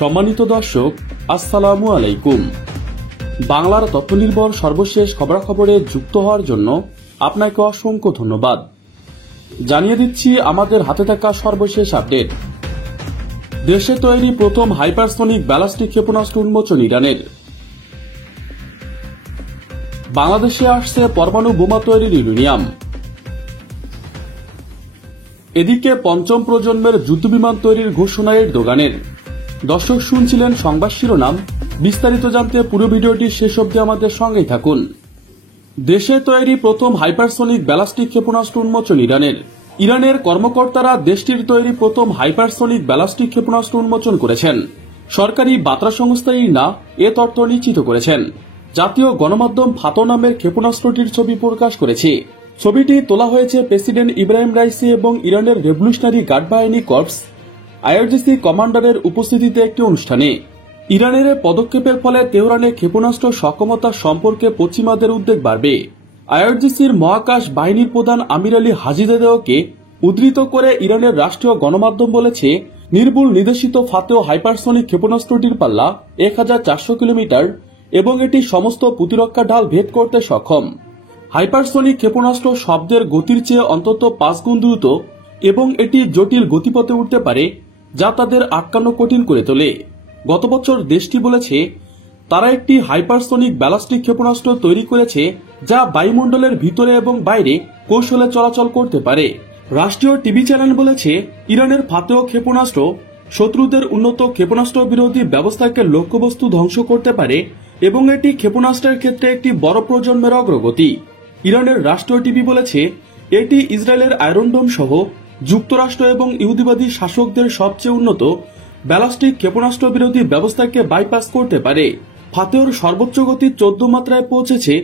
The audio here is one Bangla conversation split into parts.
সম্মানিত দর্শক, আসসালামু আলাইকুম। বাংলার তথ্যনির্ভর সর্বশেষ খবরাখবরে যুক্ত হওয়ার জন্য আপনাকে অসংখ্য ধন্যবাদ। জানিয়ে দিচ্ছি আমাদের হাতে থাকা সর্বশেষ আপডেট। দেশে তৈরি প্রথম হাইপারসনিক ব্যালিস্টিক ক্ষেপণাস্ত্র উন্মোচন ইরানের। বাংলাদেশে আসছে পরমাণু বোমা তৈরির ইউরেনিয়াম। এদিকে পঞ্চম প্রজন্মের যুদ্ধবিমান তৈরির ঘোষণা এরদোগানের। দর্শক, শুনছিলেন সংবাদ শিরোনাম। বিস্তারিত জানতে পুরো ভিডিওটি শেষ অবধি আমাদের সঙ্গেই থাকুন। দেশে তৈরি প্রথম হাইপারসনিক ব্যালিস্টিক ক্ষেপণাস্ত্র উন্মোচন ইরানের। ইরানের কর্মকর্তারা দেশটির তৈরি প্রথম হাইপারসনিক ব্যালিস্টিক ক্ষেপণাস্ত্র উন্মোচন করেছেন। সরকারি বার্তা সংস্থা ইরনা এ তথ্য নিশ্চিত করেছেন। জাতীয় গণমাধ্যম ফাতো নামের ক্ষেপণাস্ত্রটির ছবি প্রকাশ করেছে। ছবিটি তোলা হয়েছে প্রেসিডেন্ট ইব্রাহিম রাইসি এবং ইরানের রেভলিউশনারি গার্ড বাহিনী কর্পস আইআরজিসি কমান্ডারের উপস্থিতিতে একটি অনুষ্ঠানে। ইরানের পদক্ষেপের ফলে তেহরানে ক্ষেপণাস্ত্র সক্ষমতা সম্পর্কে পশ্চিমাদের উদ্বেগ বাড়বে। আইআরজিসির মহাকাশ বাহিনীর প্রধান আমির আলী হাজিজাদেওকে উদ্ধৃত করে ইরানের রাষ্ট্রীয় গণমাধ্যম বলেছে, নির্ভুল নির্দেশিত ফাতেহ হাইপারসনিক ক্ষেপণাস্ত্রটির পাল্লা 1400 কিলোমিটার এবং এটি সমস্ত প্রতিরক্ষা ঢাল ভেদ করতে সক্ষম। হাইপারসনিক ক্ষেপণাস্ত্র শব্দের গতির চেয়ে অন্তত 5 গুণ দ্রুত এবং এটি জটিল গতিপথে উঠতে পারে, যা তাদের আটকানো কঠিন করে তোলে। গত বছর দেশটি বলেছে তারা একটি হাইপারসনিক ব্যালিস্টিক ক্ষেপণাস্ত্র তৈরি করেছে, যা বায়ুমণ্ডলের ভিতরে এবং বাইরে কৌশলে চলাচল করতে পারে। রাষ্ট্রীয় টিভি চ্যানেল বলেছে, ইরানের ফাতেহ ক্ষেপণাস্ত্র শত্রুদের উন্নত ক্ষেপণাস্ত্র বিরোধী ব্যবস্থাকে লক্ষ্যবস্তু ধ্বংস করতে পারে এবং এটি ক্ষেপণাস্ত্রের ক্ষেত্রে একটি বড় প্রজন্মের অগ্রগতি। ইরানের রাষ্ট্রীয় টিভি বলেছে এটি ইসরায়েলের আয়রন ডোম সহ যুক্তরাষ্ট্র এবং ইহুদিবাদী শাসকদের সবচেয়ে উন্নত ব্যালিস্টিক ক্ষেপণাস্ত্র বিরোধী ব্যবস্থাকে বাইপাস করতে পারে। ফাতেহর সর্বোচ্চ গতি 14 মাত্রায় পৌঁছেছে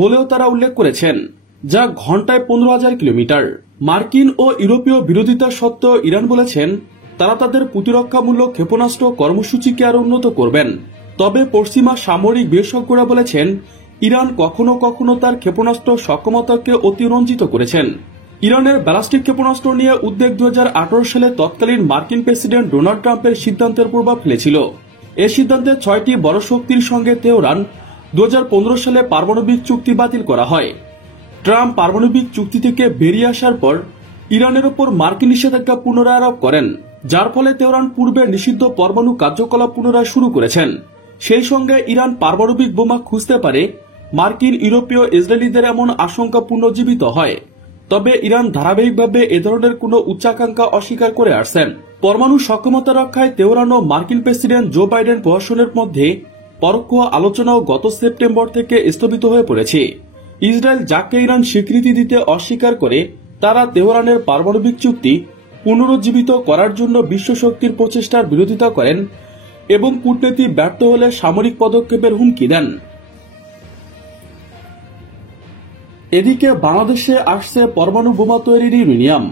বলেও তারা উল্লেখ করেছেন, যা ঘন্টায় 15,000 কিলোমিটার। মার্কিন ও ইউরোপীয় বিরোধিতা সত্ত্বেও ইরান বলেছেন তারা তাদের প্রতিরক্ষামূলক ক্ষেপণাস্ত্র কর্মসূচিকে আরও উন্নত করবেন। তবে পশ্চিমা সামরিক বিশেষজ্ঞরা বলেছেন ইরান কখনো কখনো তার ক্ষেপণাস্ত্র সক্ষমতাকে অতিরঞ্জিত করেছেন। ইরানের ব্যালিস্টিক ক্ষেপণাস্ত্র নিয়ে উদ্বেগ 2018 সালে তৎকালীন মার্কিন প্রেসিডেন্ট ডোনাল্ড ট্রাম্পের সিদ্ধান্তের প্রভাব ফেলেছিল। এ সিদ্ধান্তে 6টি বড় শক্তির সঙ্গে তেহরান 2015 সালে পারমাণবিক চুক্তি বাতিল করা হয়। ট্রাম্প পারমাণবিক চুক্তি থেকে বেরিয়ে আসার পর ইরানের ওপর মার্কিন নিষেধাজ্ঞা পুনরায় আরোপ করেন, যার ফলে তেহরান পূর্বে নিষিদ্ধ পরমাণু কার্যকলাপ পুনরায় শুরু করেছেন। সেই সঙ্গে ইরান পারমাণবিক বোমা খুঁজতে পারে, মার্কিন, ইউরোপীয়, ইসরায়েলিদের এমন আশঙ্কা পুনর্জীবিত হয়। তবে ইরান ধারাবাহিকভাবে এ ধরনের কোনো উচ্চাকাঙ্ক্ষা অস্বীকার করে আসছেন। পরমাণু সক্ষমতা রক্ষায় তেহরান ও মার্কিন প্রেসিডেন্ট জো বাইডেন প্রশাসনের মধ্যে পরোক্ষ আলোচনাও গত সেপ্টেম্বর থেকে স্থগিত হয়ে পড়েছে। ইসরায়েল, যাকে ইরান স্বীকৃতি দিতে অস্বীকার করে, তারা তেহরানের পারমাণবিক চুক্তি পুনরুজ্জীবিত করার জন্য বিশ্বশক্তির প্রচেষ্টার বিরোধিতা করেন এবং কূটনীতি ব্যর্থ হলে সামরিক পদক্ষেপের হুমকি দেন। এদিকে বাংলাদেশে আসছে পরমাণু বোমা তৈরির ইউরেনিয়াম।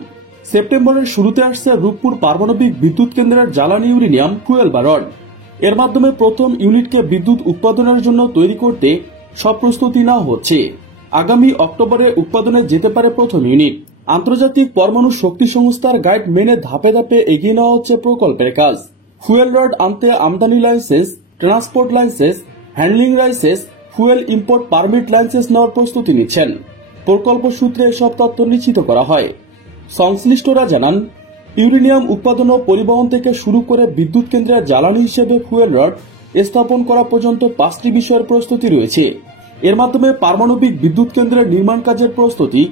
সেপ্টেম্বরের শুরুতে আসছে রূপপুর পারমাণবিক বিদ্যুৎ কেন্দ্রের জ্বালানি ইউরেনিয়াম ফুয়েল বা রড। এর মাধ্যমে প্রথম ইউনিটকে বিদ্যুৎ উৎপাদনের জন্য তৈরি করতে সব প্রস্তুতি নেওয়া হচ্ছে। আগামী অক্টোবরে উৎপাদনে যেতে পারে প্রথম ইউনিট। আন্তর্জাতিক পরমাণু শক্তি সংস্থার গাইড মেনে ধাপে ধাপে এগিয়ে নেওয়া হচ্ছে প্রকল্পের কাজ। ফুয়েল রড আনতে আমদানি licence, transport licence, handling licence, fuel import permit licence নেওয়ার প্রস্তুতি নিচ্ছেন। প্রকল্প সূত্রে এসব তথ্য নিশ্চিত করা হয়। সংশ্লিষ্টরা জানান, ইউরেনিয়াম উৎপাদন ও পরিবহন থেকে শুরু করে বিদ্যুৎ কেন্দ্রের জ্বালানি হিসেবে ফুয়েল রড স্থাপন করা পর্যন্ত 5টি বিষয়ের প্রস্তুতি রয়েছে। এর মাধ্যমে পারমাণবিক বিদ্যুৎ কেন্দ্রের নির্মাণ কাজের প্রস্তুতি,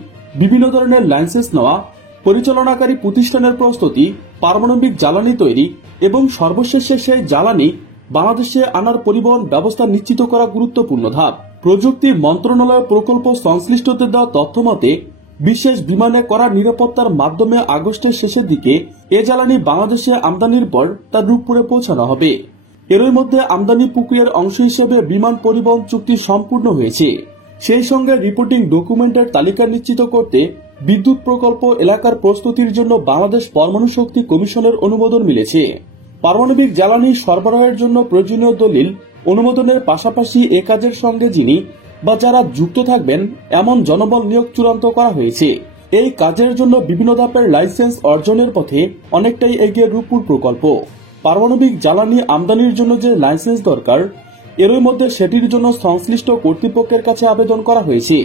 বিভিন্ন ধরনের লাইসেন্স নেওয়া, পরিচালনাকারী প্রতিষ্ঠানের প্রস্তুতি, পারমাণবিক জ্বালানি তৈরি এবং সর্বশেষে সেই জ্বালানি বাংলাদেশে আনার পরিবহন ব্যবস্থা নিশ্চিত করা গুরুত্বপূর্ণ ধাপ। প্রযুক্তি মন্ত্রণালয়ের প্রকল্প সংশ্লিষ্টদের দেওয়া তথ্য মতে, বিশেষ বিমানে করা নিরাপত্তার মাধ্যমে আগস্টের শেষের দিকে এ জ্বালানি বাংলাদেশে আমদানির পর তা রূপপুরে পৌঁছানো হবে। এরই মধ্যে আমদানি প্রক্রিয়ার অংশ হিসেবে বিমান পরিবহন চুক্তি সম্পূর্ণ হয়েছে। সেই সঙ্গে রিপোর্টিং ডকুমেন্টের তালিকা নিশ্চিত করতে বিদ্যুৎ প্রকল্প এলাকার প্রস্তুতির জন্য বাংলাদেশ পরমাণু শক্তি কমিশনের অনুমোদন মিলেছে। পারমাণবিক জ্বালানি সরবরাহের জন্য প্রয়োজনীয় দলিল অনুমোদনের পাশাপাশি এ কাজের সঙ্গে যিনি বা যারা যুক্ত থাকবেন এমন জনবল নিয়োগ চূড়ান্ত করা হয়েছে। এই কাজের জন্য বিভিন্ন ধাপের লাইসেন্স অর্জনের পথে অনেকটাই এগিয়ে রূপপুর প্রকল্প। পারমাণবিক জ্বালানি আমদানির জন্য যে লাইসেন্স দরকার, এরই মধ্যে সেটির জন্য সংশ্লিষ্ট কর্তৃপক্ষের কাছে আবেদন করা হয়েছে।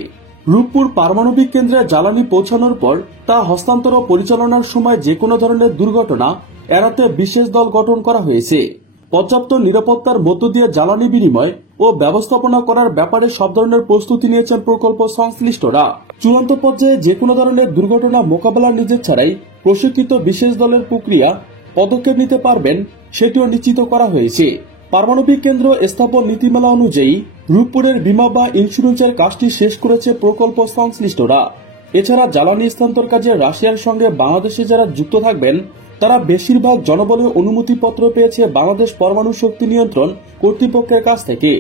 রূপপুর পারমাণবিক কেন্দ্রে জ্বালানি পৌঁছানোর পর তা হস্তান্তর ও পরিচালনার সময় যে কোনো ধরনের দুর্ঘটনা এড়াতে বিশেষ দল গঠন করা হয়েছে। পর্যাপ্ত নিরাপত্তার মধ্য দিয়ে জ্বালানি বিনিময় ও ব্যবস্থাপনা করার ব্যাপারে সব ধরনের প্রস্তুতি নিয়েছেন প্রকল্প সংশ্লিষ্টরা। চূড়ান্ত পর্যায়ে যে কোনো ধরনের দুর্ঘটনা মোকাবেলার নিজের ছাড়াই প্রশিক্ষিত বিশেষ দলের প্রক্রিয়া পদক্ষেপ নিতে পারবেন, সেটিও নিশ্চিত করা হয়েছে। পারমাণবিক কেন্দ্র স্থাপন নীতিমালা অনুযায়ী রূপপুরের বীমা বা ইন্স্যুরেন্সের কাজটি শেষ করেছে প্রকল্প সংশ্লিষ্টরা। এছাড়া জ্বালানি স্থানান্তর কাজে রাশিয়ার সঙ্গে বাংলাদেশে যারা যুক্ত থাকবেন তারা বেশিরভাগ জনবলীয় অনুমতিপত্র পেয়েছে বাংলাদেশ পরমাণু শক্তি নিয়ন্ত্রণ কর্তৃপক্ষের কাছ থেকে।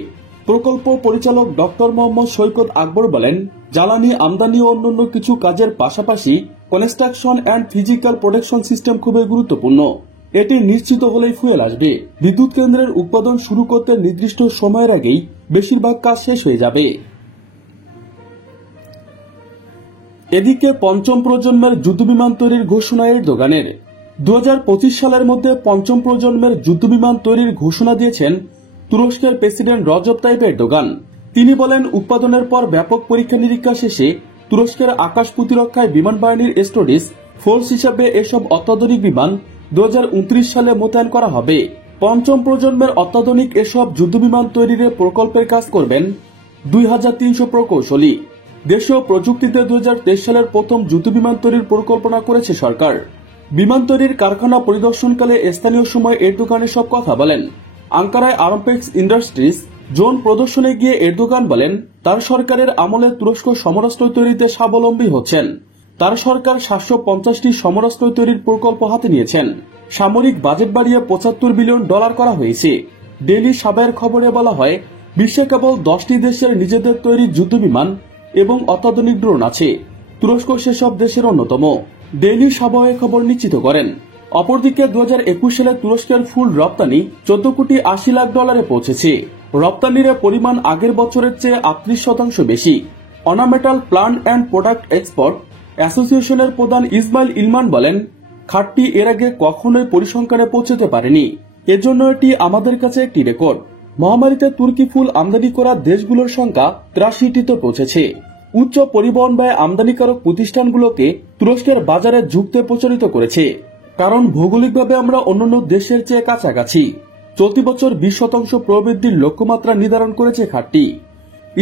প্রকল্প পরিচালক ডক্টর মোহাম্মদ সৈকত আকবর বলেন, জ্বালানি আমদানি ও অন্যান্য কিছু কাজের পাশাপাশি construction and physical protection system খুবই গুরুত্বপূর্ণ। এটি নিশ্চিত হলেই ফুয়েল আসবে। বিদ্যুৎ কেন্দ্রের উৎপাদন শুরু করতে নির্দিষ্ট সময়ের আগেই বেশিরভাগ কাজ শেষ হয়ে যাবে। এদিকে পঞ্চম প্রজন্মের যুদ্ধবিমান তৈরির ঘোষণা এরদোগানের। 2025 সালের মধ্যে পঞ্চম প্রজন্মের যুদ্ধবিমান তৈরির ঘোষণা দিয়েছেন তুরস্কের প্রেসিডেন্ট রজব তাইপ এরদোগান। তিনি বলেন, উৎপাদনের পর ব্যাপক পরীক্ষা নিরীক্ষা শেষে তুরস্কের আকাশ প্রতিরক্ষায় বিমান বাহিনীর স্টোডিস ফোর্স হিসেবে এসব অত্যাধুনিক বিমান 2029 সালে মোতায়েন করা হবে। পঞ্চম প্রজন্মের অত্যাধুনিক এসব যুদ্ধবিমান তৈরির প্রকল্পের কাজ করবেন 2300 প্রকৌশলী। দেশীয় প্রযুক্তিতে 2023 সালের প্রথম যুদ্ধবিমান তৈরির পরিকল্পনা করেছে সরকার। বিমান তৈরির কারখানা পরিদর্শনকালে স্থানীয় সময় এরদোগান সব কথা বলেন। আঙ্কারায় আরম্পেক্স ইন্ডাস্ট্রিজ জোন প্রদর্শনে গিয়ে এরদোগান বলেন, তার সরকারের আমলে তুরস্ক সমরাস্ত্র তৈরিতে স্বাবলম্বী হচ্ছেন। তার সরকার 750টি সমরাস্ত্র তৈরির প্রকল্প হাতে নিয়েছেন। সামরিক বাজেট বাড়িয়ে $75 বিলিয়ন করা হয়েছে। ডেইলি সাবায়ের খবরে বলা হয়, বিশ্বে কেবল 10টি দেশের নিজেদের তৈরি যুদ্ধবিমান এবং অত্যাধুনিক ড্রোন আছে। তুরস্ক সেসব দেশের অন্যতম। ডেইলি সাবায়ের খবর নিশ্চিত করেন। অপরদিকে 2021 সালে তুরস্কের ফুল রপ্তানি $14.80 লাখ পৌঁছেছে। রপ্তানির পরিমাণ আগের বছরের চেয়ে 38% বেশি। অনামেটাল প্লান্ট অ্যান্ড প্রোডাক্ট এক্সপোর্ট অ্যাসোসিয়েশনের প্রধান ইসমাইল ইলমান বলেন, খাতটি এর আগে কখনোই পরিসংখ্যানে পৌঁছতে পারেনি। এজন্য এটি আমাদের কাছে একটি রেকর্ড। মহামারীতে তুর্কি ফুল আমদানি করা দেশগুলোর সংখ্যা 83টিতে পৌঁছেছে। উচ্চ পরিবহন ব্যয় আমদানিকারক প্রতিষ্ঠানগুলোকে তুরস্কের বাজারে ঝুঁকতে প্রচারিত করেছে, কারণ ভৌগোলিকভাবে আমরা অন্যান্য দেশের চেয়ে কাছাকাছি। চলতি বছর 20% প্রবৃদ্ধির লক্ষ্যমাত্রা নির্ধারণ করেছে খাতটি।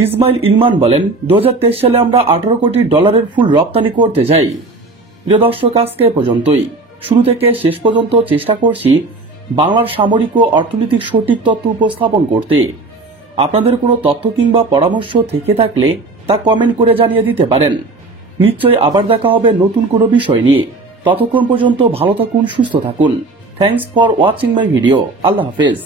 ইসমাইল ইলমান বলেন, 2023 সালে আমরা $18 কোটি ফুল রপ্তানি করতে যাই। প্রিয় দর্শক, আজকে পর্যন্তই। শুরু থেকে শেষ পর্যন্ত চেষ্টা করছি বাংলার সামরিক ও অর্থনৈতিক সঠিক তথ্য উপস্থাপন করতে। আপনাদের কোনো তথ্য কিংবা পরামর্শ থেকে থাকলে তা কমেন্ট করে জানিয়ে দিতে পারেন। নিশ্চয়ই আবার দেখা হবে নতুন কোনো বিষয় নিয়ে। ততক্ষণ পর্যন্ত ভালো থাকুন, সুস্থ থাকুন। Thanks for watching my video. আল্লাহ হাফেজ।